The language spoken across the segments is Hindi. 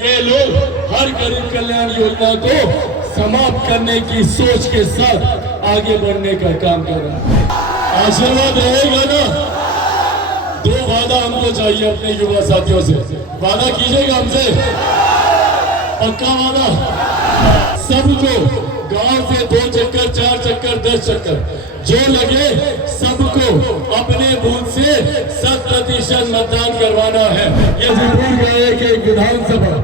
ये लोग हर गरीब कल्याण योजना को समाप्त करने की सोच के साथ आगे बढ़ने का काम कर रहा है। आशीर्वाद रहेगा ना? दो वादा हमको चाहिए अपने युवा साथियों से। वादा कीजिएगा हमसे, पक्का वादा। सबको गांव से 2 चक्कर 4 चक्कर 10 चक्कर जो लगे सबको अपने बूथ से 100% मतदान करवाना है। ये जरूर गए कि विधानसभा,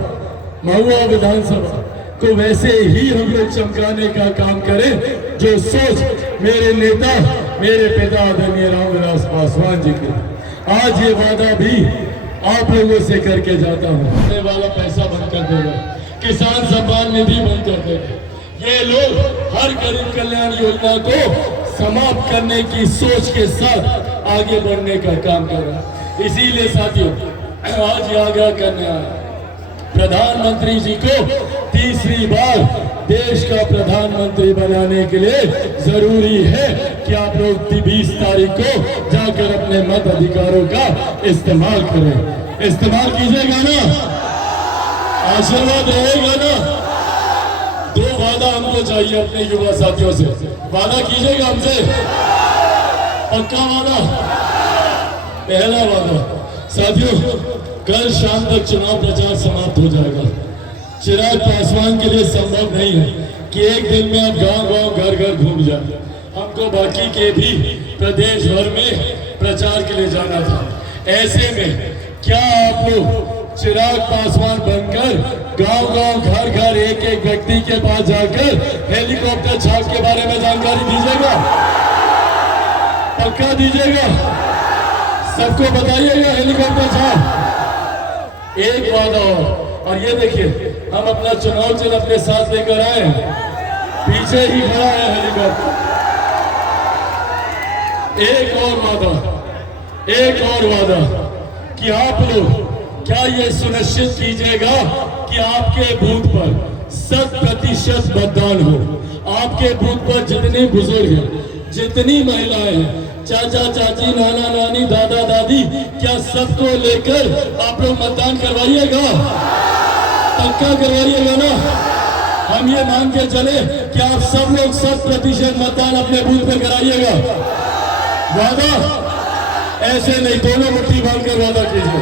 महुआ विधानसभा को वैसे ही हम लोग चमकाने का काम करें जो सोच मेरे नेता, मेरे पिता आदरणीय रामविलास पासवान जी की। आज ये वादा भी आप लोगों से करके जाता हूँ। आने वाला पैसा बंद कर देगा, किसान सम्मान निधि बंद कर देगा। ये लोग हर गरीब कल्याण योजना को समाप्त करने की सोच के साथ आगे बढ़ने का काम कर रहा है। इसीलिए साथियों, आज ये आग्रह करने आया प्रधानमंत्री जी को तीसरी बार देश का प्रधानमंत्री बनाने के लिए जरूरी है कि आप लोग 20 तारीख को जाकर अपने मत अधिकारों का इस्तेमाल करें। इस्तेमाल कीजिएगा ना? आशीर्वाद रहेगा ना? दो वादा हमको चाहिए अपने युवा साथियों से। वादा कीजिएगा हमसे, पक्का वादा। पहला वादा साथियों, कल शाम तक चुनाव प्रचार समाप्त हो जाएगा। चिराग पासवान के लिए संभव नहीं है कि एक दिन में आप गांव-गांव घर-घर घूम जाए। हमको बाकी के भी प्रदेश भर में प्रचार के लिए जाना था। ऐसे में क्या आप लोग चिराग पासवान बनकर गांव-गांव घर-घर एक-एक व्यक्ति के पास जाकर हेलीकॉप्टर छाप के बारे में जानकारी दीजिएगा? पक्का दीजिएगा? सबको बताइएगा हेलीकॉप्टर छाप। एक वादा और ये देखिए, हम अपना चुनाव चिन्ह अपने साथ लेकर आए, पीछे ही खड़ा है हेलीकॉप्टर। एक और वादा कि आप लोग क्या ये सुनिश्चित कीजिएगा कि आपके बूथ पर 100% मतदान हो। आपके बूथ पर जितने बुजुर्ग हैं, जितनी महिलाएं हैं, चाचा चाची, नाना नानी, दादा दादी, क्या सबको लेकर आप लोग मतदान करवाइएगा? पक्का करवाइएगा ना? हम ये मान के चले कि आप सब लोग 100% मतदान अपने बूथ पे कराइएगा। वादा? ऐसे नहीं, दोनों मुट्ठी बांधकर वादा कीजिए।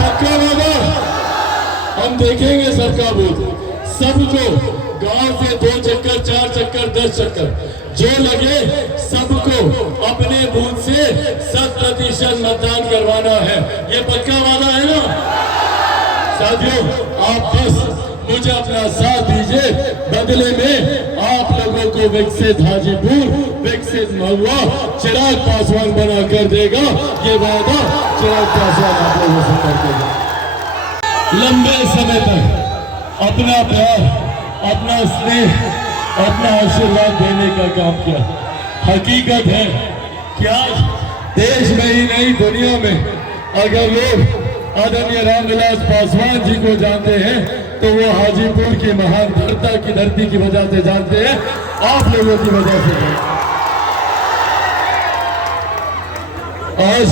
पक्का वादा? हम देखेंगे सबका बूथ, सबको गांव से 2 चक्कर 4 चक्कर 10 चक्कर जो लगे सबको अपने बूथ से 100% मतदान करवाना है। ये पक्का वादा है ना साथियों? आप बस मुझे अपना साथ दीजिए, बदले में आप लोगों को विकसित हाजीपुर, विकसित महुआ चिराग पासवान बना कर देगा। ये वादा चिराग पासवान आप लोगों से कर देगा। लंबे समय तक अपना प्यार, अपना स्नेह, अपना आशीर्वाद देने का काम किया। हकीकत है कि आज देश में ही नहीं दुनिया में अगर लोग आदरणीय रामविलास पासवान जी को जानते हैं तो वो हाजीपुर की महान धरती की वजह से जानते हैं, आप लोगों की वजह से। आज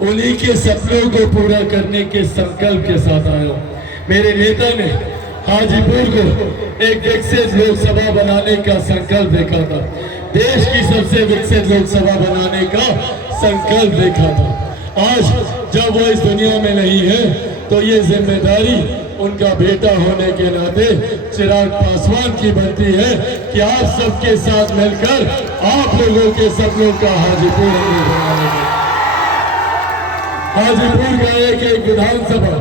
उन्हीं के सपनों को पूरा करने के संकल्प के साथ आया। मेरे नेता ने हाजीपुर को एक विकसित लोकसभा बनाने का संकल्प देखा था, देश की सबसे विकसित लोकसभा बनाने का संकल्प देखा था। आज जब वो इस दुनिया में नहीं है तो ये जिम्मेदारी उनका बेटा होने के नाते चिराग पासवान की बनती है कि आप सबके साथ मिलकर आप लोगों के सपनों का हाजीपुर बनाएंगे। हाजीपुर का एक विधानसभा,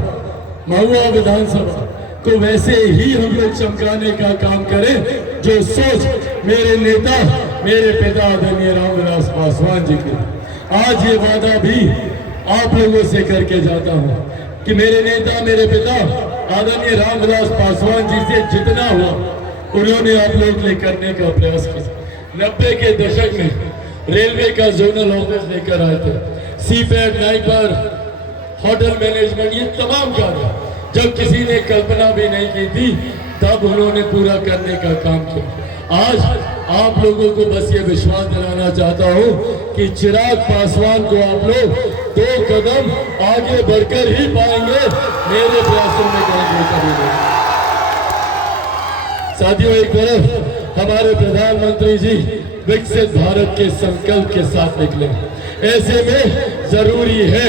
महुआ विधानसभा को वैसे ही हम लोग चमकाने का काम करें जो सोच मेरे नेता, मेरे पिता आदरणीय रामविलास पासवान जी की। आज ये वादा भी आप लोगों से करके जाता हूँ कि मेरे नेता, मेरे पिता आदरणीय रामविलास पासवान जी से जितना हुआ उन्होंने आप लोग लिए करने का प्रयास किया। 90 के दशक में रेलवे का जोनल ऑफिस लेकर आए थे, सीपैट, नाइपर, होटल मैनेजमेंट, ये तमाम कार्य जब किसी ने कल्पना भी नहीं की थी तब उन्होंने पूरा करने का काम किया। आज आप लोगों को बस ये विश्वास दिलाना चाहता हूं कि चिराग पासवान को आप लोग 2 कदम आगे बढ़कर ही पाएंगे, मेरे प्रयासों में कहीं कभी नहीं। साथियों, एक तरफ हमारे प्रधानमंत्री जी विकसित भारत के संकल्प के साथ निकले, ऐसे में जरूरी है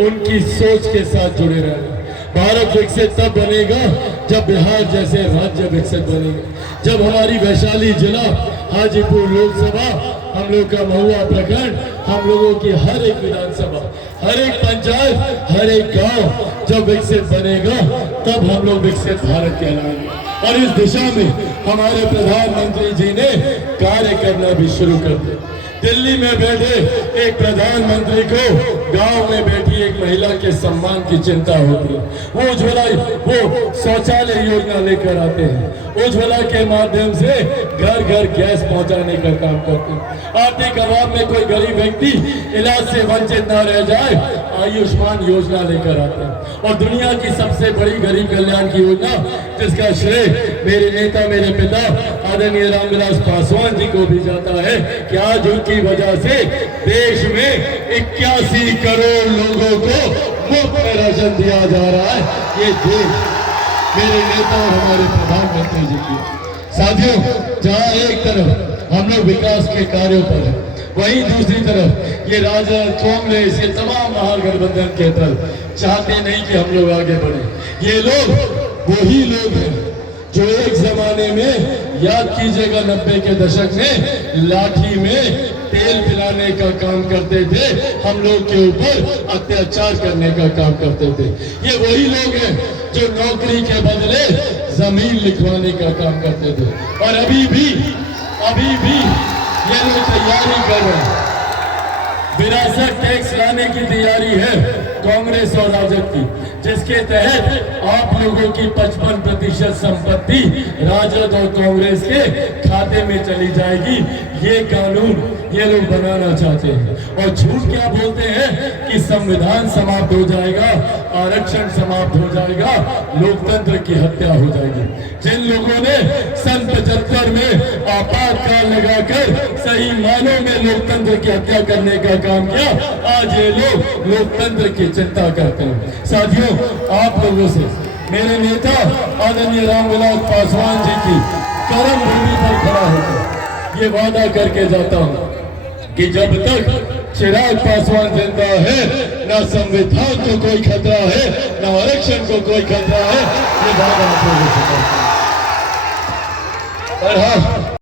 उनकी सोच के साथ जुड़े रहना। भारत विकसित तब बनेगा जब बिहार जैसे राज्य विकसित बनेगा, जब हमारी वैशाली जिला, हाजीपुर लोकसभा, हम लोग का महुआ प्रखंड, हम लोगों की हर एक विधानसभा, हर एक पंचायत, हर एक गांव जब विकसित बनेगा तब हम लोग विकसित भारत कहलाएंगे। और इस दिशा में हमारे प्रधानमंत्री जी ने कार्य करना भी शुरू कर दिया। दिल्ली में बैठे एक प्रधानमंत्री को गांव में बैठी एक महिला के सम्मान की चिंता होती है। वो उज्ज्वला, वो शौचालय योजना लेकर आते हैं, उज्ज्वला के माध्यम से घर घर गैस पहुंचाने का काम करते हैं। आर्थिक अभाव में कोई गरीब व्यक्ति इलाज से वंचित न रह जाए, आयुष्मान योजना लेकर आते हैं। और दुनिया की सबसे बड़ी गरीब कल्याण की योजना, जिसका श्रेय मेरे नेता, मेरे पिता आदरणीय रामविलास पासवान जी को भी जाता है कि आज उनकी वजह से देश में 81 करोड़ लोगों को मुफ्त में राशन दिया जा रहा है। ये देश मेरे नेता और हमारे प्रधानमंत्री जी की। साथियों, जहां एक तरफ हम लोग विकास के कार्यों पर हैं, वहीं दूसरी तरफ ये राजद, कांग्रेस, ये तमाम महागठबंधन के दल चाहते नहीं कि हम लोग आगे बढ़े। ये लोग वही लोग हैं जो एक जमाने में, याद कीजिएगा 90 के दशक में, लाठी में तेल पिलाने का काम करते थे, हम लोग के ऊपर अत्याचार करने का काम करते थे। ये वही लोग हैं जो नौकरी के बदले जमीन लिखवाने का काम करते थे। और अभी भी ये लोग तैयारी कर रहे हैं, विरासत टैक्स लाने की तैयारी है कांग्रेस और राजद की, जिसके तहत आप लोगों की 55% संपत्ति राजद और कांग्रेस के खाते में चली जाएगी। ये कानून ये लोग बनाना चाहते हैं। और झूठ क्या बोलते हैं कि संविधान समाप्त हो जाएगा, आरक्षण समाप्त हो जाएगा, लोकतंत्र की हत्या हो जाएगी। जिन लोगों ने सन 75 में आपातकाल लगाकर सही मानों में लोकतंत्र की हत्या करने का काम किया, आज ये लोग लोकतंत्र की चिंता करते हैं। साथियों, आप लोगों से मेरे नेता आदरणीय रामविलास पासवान जी की कर्म भूमि पर खड़ा होकर ये वादा करके जाता हूं कि जब तक चिराग पासवान जिंदा है, ना संविधान को कोई खतरा है, ना आरक्षण को कोई खतरा है। ये वादा आप लोगों से करता हूं। और हाँ,